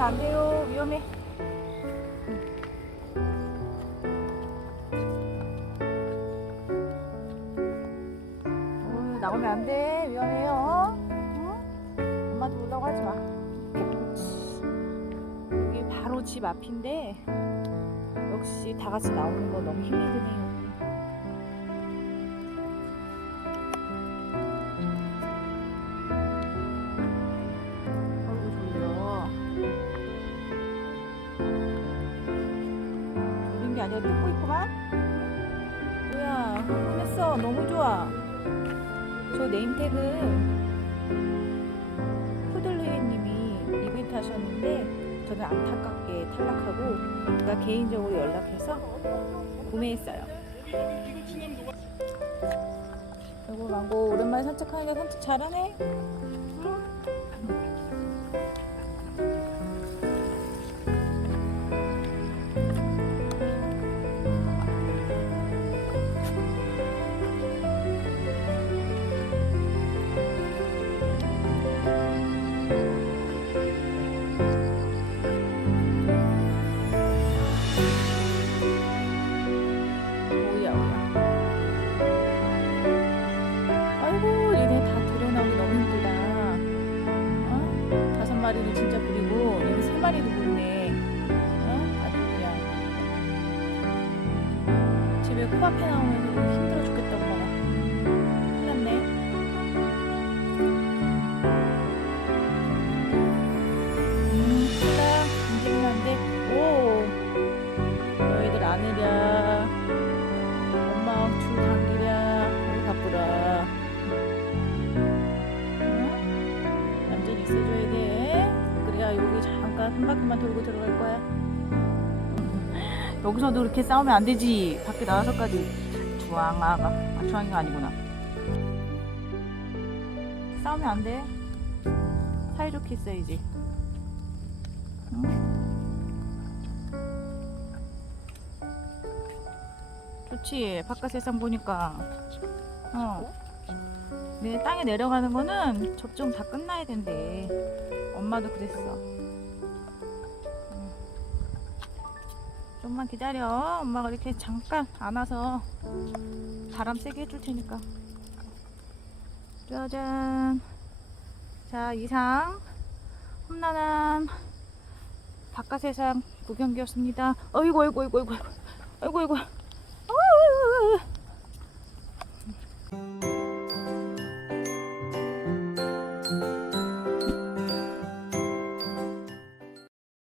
움직이면 안 돼요. 위험해. 어, 나오면 안 돼. 위험해요. 응? 엄마도 올라고 하지 마. 여기 바로 집 앞인데 역시 다 같이 나오는 거 너무 힘이 드네요. 게 아니라 뜯고 있구만. 뭐야? 끝냈어. 너무 좋아. 저 네임택은 푸들루이님이 이벤트 하셨는데 저는 안타깝게 탈락하고 제가 개인적으로 연락해서 구매했어요. 여보 망고 오랜만에 산책하니까 산책 잘하네. 뭐야 뭐야. 아이고 얘네 다 드러나기 너무 힘들다. 어? 다섯 마리는 진짜 부리고 얘네 세 마리도 부리네. 어? 아주 그냥 집에 코앞에 나오면서 힘들어 죽겠다 엄마 바퀴만 돌고 들어갈 거야. 여기서도 그렇게 싸우면 안 되지. 밖에 나와서까지. 주황아가. 아, 주황이가 아니구나. 싸우면 안 돼. 사이좋게 있어야지. 응? 좋지 바깥 세상 보니까 어. 내 땅에 내려가는 거는 접종 다 끝나야 된대 엄마도 그랬어 좀만 기다려. 엄마가 이렇게 잠깐 안아서 바람 세게 해줄 테니까. 짜잔. 자 이상. 험난한 바깥세상 구경기였습니다. 어이구 어이구 어이구 어이구 어이구. 어이구 어이구.